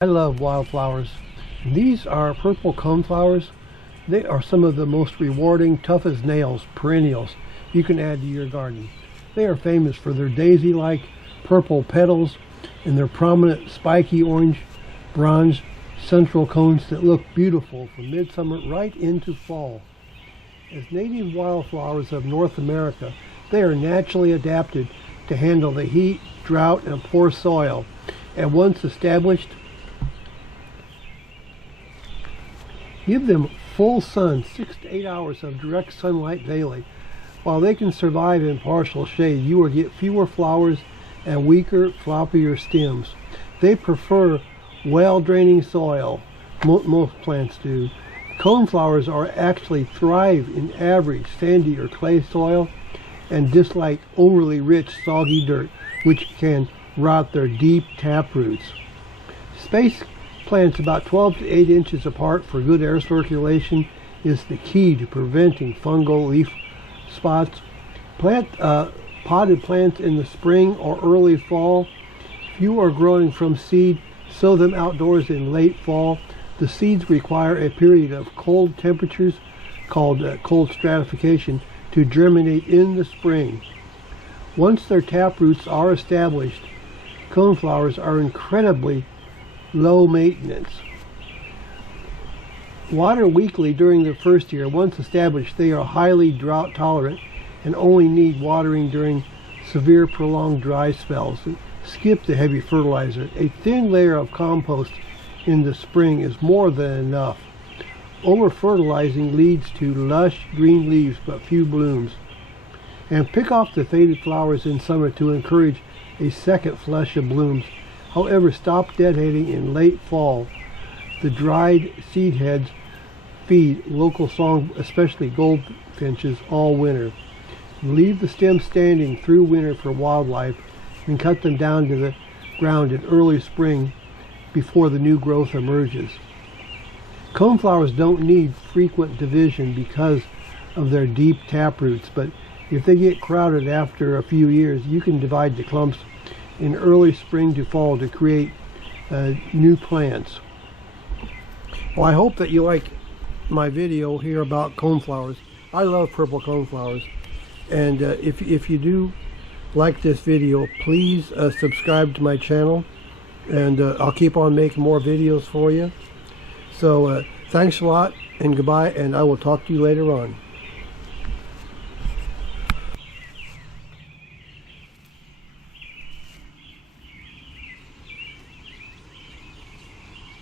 I love wildflowers. These are purple coneflowers. They are some of the most rewarding, tough as nails perennials you can add to your garden. They are famous for their daisy-like purple petals and their prominent spiky orange, bronze central cones that look beautiful from midsummer right into fall. As native wildflowers of North America, they are naturally adapted to handle the heat, drought, and poor soil. And once established, give them full sun, 6 to 8 hours of direct sunlight daily. While they can survive in partial shade, you will get fewer flowers and weaker, floppier stems. They prefer well-draining soil. Most plants do. Coneflowers are actually thrive in average sandy or clay soil and dislike overly rich, soggy dirt, which can rot their deep tap roots. Space plants about 12 to 8 inches apart for good air circulation is the key to preventing fungal leaf spots. Plant potted plants in the spring or early fall. If you are growing from seed, sow them outdoors in late fall. The seeds require a period of cold temperatures called cold stratification to germinate in the spring. Once their tap roots are established, coneflowers are incredibly low maintenance. Water weekly during the first year. Once established, they are highly drought tolerant and only need watering during severe prolonged dry spells. Skip the heavy fertilizer. A thin layer of compost in the spring is more than enough. Over-fertilizing leads to lush green leaves but few blooms. And pick off the faded flowers in summer to encourage a second flush of blooms. However, stop deadheading in late fall. The dried seed heads feed local song, especially goldfinches, all winter. Leave the stems standing through winter for wildlife and cut them down to the ground in early spring before the new growth emerges. Coneflowers don't need frequent division because of their deep tap roots, but if they get crowded after a few years, you can divide the clumps in early spring to fall to create new plants. Well, I hope that you like my video here about coneflowers. I love purple coneflowers, and if you do like this video, please subscribe to my channel, and I'll keep on making more videos for you. So thanks a lot, and goodbye, and I will talk to you later on.